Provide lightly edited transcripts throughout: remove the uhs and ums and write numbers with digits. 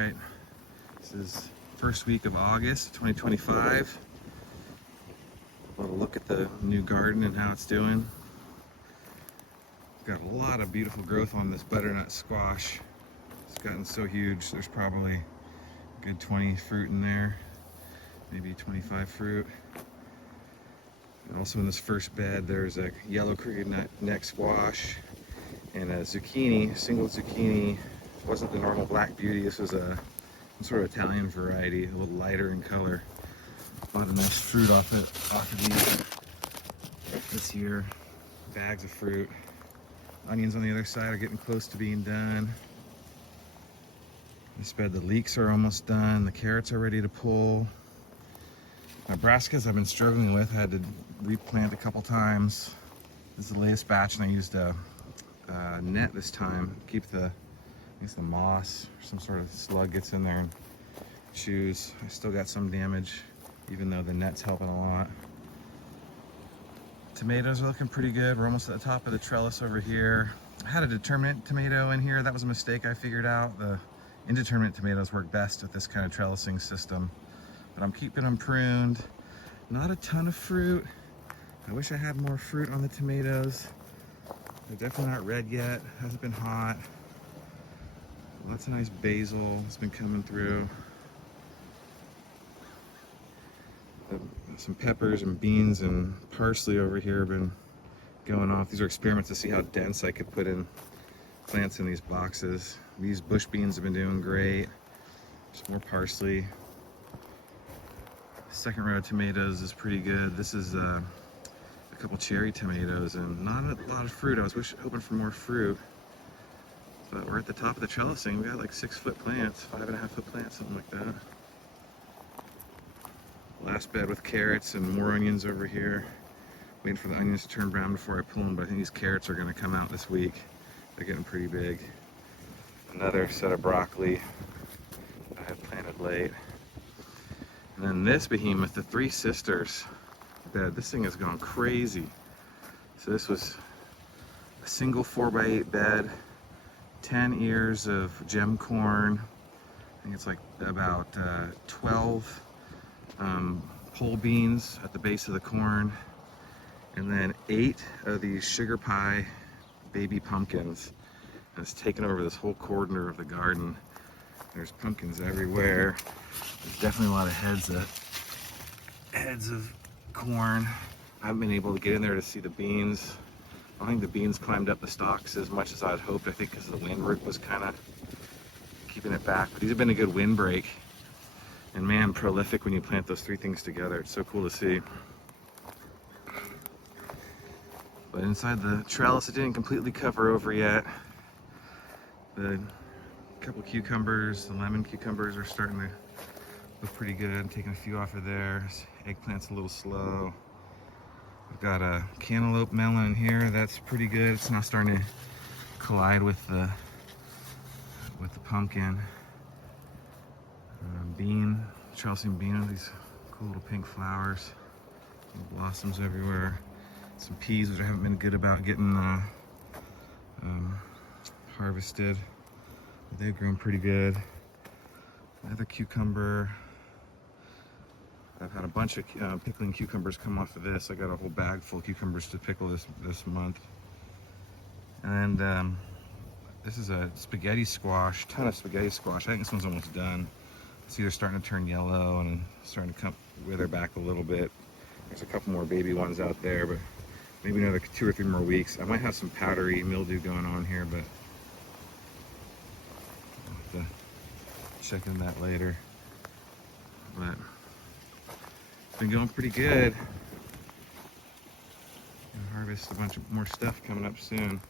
right, this is first week of August 2025. A little look at the new garden and how it's doing. Got a lot of beautiful growth on this butternut squash. It's gotten so huge, there's probably a good 20 fruit in there, maybe 25 fruit. And also in this first bed there's a yellow crooked neck squash and a zucchini, single zucchini. It wasn't the normal black beauty, this was some sort of Italian variety, a little lighter in color. A lot of nice fruit off of these this year. Bags of fruit. Onions on the other side are getting close to being done. This bed, the leeks are almost done. The carrots are ready to pull. My brassicas I've been struggling with. I had to replant a couple times. This is the latest batch, and I used a net this time. Keep the moss or some sort of slug gets in there and chews. I still got some damage, even though the net's helping a lot. Tomatoes are looking pretty good. We're almost at the top of the trellis over here. I had a determinate tomato in here. That was a mistake I figured out. The indeterminate tomatoes work best with this kind of trellising system. But I'm keeping them pruned. Not a ton of fruit. I wish I had more fruit on the tomatoes. They're definitely not red yet. Hasn't been hot. Lots of nice basil has been coming through. Some peppers and beans and parsley over here have been going off. These are experiments to see how dense I could put in plants in these boxes. These bush beans have been doing great. Just more parsley. Second row of tomatoes is pretty good. This is a couple cherry tomatoes and not a lot of fruit. I was hoping for more fruit, but we're at the top of the trellising. We got like 6-foot plants, 5.5-foot plants, something like that. Last bed with carrots and more onions over here. Waiting for the onions to turn brown before I pull them, but I think these carrots are going to come out this week. They're getting pretty big. Another set of broccoli I had planted late. And then this behemoth, the Three Sisters bed. This thing has gone crazy. So this was a single 4x8 bed, 10 ears of gem corn. I think it's like about 12 pole beans at the base of the corn, and then 8 of these sugar pie baby pumpkins. And it's taken over this whole corner of the garden. There's pumpkins everywhere. There's definitely a lot of heads of corn. I haven't been able to get in there to see the beans. I don't think the beans climbed up the stalks as much as I'd hoped, I think because the wind was kind of keeping it back. But these have been a good windbreak. And man, prolific when you plant those 3 things together. It's so cool to see. But inside the trellis, it didn't completely cover over yet. The couple cucumbers, the lemon cucumbers are starting to look pretty good. I'm taking a few off of there. Eggplant's a little slow. I've got a cantaloupe melon in here. That's pretty good. It's now starting to collide with the pumpkin. Bean, trellising bean, these cool little pink flowers, blossoms everywhere. Some peas, which I haven't been good about getting harvested, but they've grown pretty good. Another cucumber. I've had a bunch of pickling cucumbers come off of this. I got a whole bag full of cucumbers to pickle this month. And this is a spaghetti squash, ton of spaghetti squash. I think this one's almost done. See, they're starting to turn yellow and starting to wither back a little bit. There's a couple more baby ones out there, but maybe another 2 or 3 more weeks. I might have some powdery mildew going on here, but I'll have to check in that later. But it's been going pretty good. Gonna harvest a bunch of more stuff coming up soon.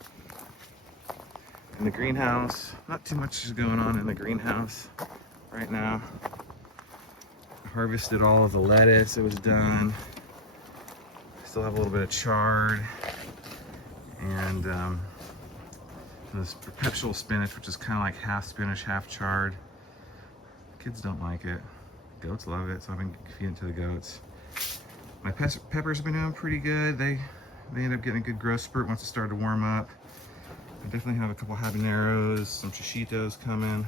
In the greenhouse, not too much is going on in the greenhouse right now. I harvested all of the lettuce, it was done. Still have a little bit of chard and this perpetual spinach, which is kind of like half spinach, half chard. Kids don't like it. Goats love it, so I've been feeding to the goats. My peppers have been doing pretty good. They end up getting a good growth spurt once it started to warm up. I definitely have a couple habaneros, some shishitos coming.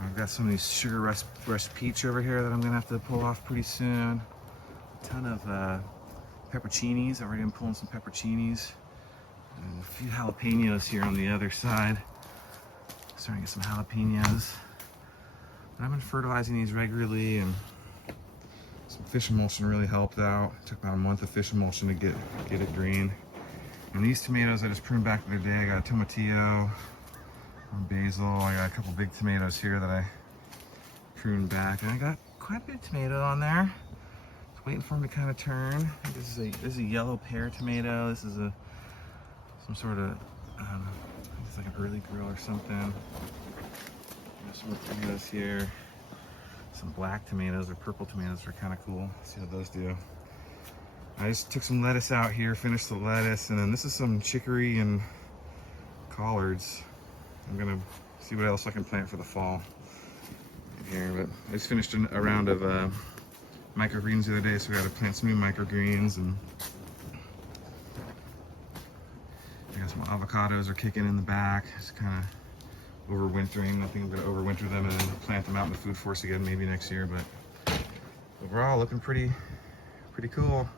I've got some of these sugar rush peach over here that I'm gonna have to pull off pretty soon. A ton of pepperoncinis. I've already been pulling some pepperoncinis. And a few jalapenos here on the other side. Starting to get some jalapenos. And I've been fertilizing these regularly, and some fish emulsion really helped out. It took about a month of fish emulsion to get it green. And these tomatoes I just pruned back the other day. I got a tomatillo, basil. I got a couple big tomatoes here that I pruned back, and I got quite a bit of tomato on there. Just waiting for them to kind of turn. This is a yellow pear tomato. This is some sort of I don't know, it's like an early grill or something. There's some more tomatoes here. Some black tomatoes or purple tomatoes are kind of cool. Let's see how those do. I just took some lettuce out here, finished the lettuce, and then this is some chicory and collards. I'm gonna see what else I can plant for the fall in here. But I just finished a round of microgreens the other day, so we got to plant some new microgreens. And I got some avocados are kicking in the back. It's kind of overwintering. I think I'm gonna overwinter them and then plant them out in the food forest again maybe next year. But overall, looking pretty cool.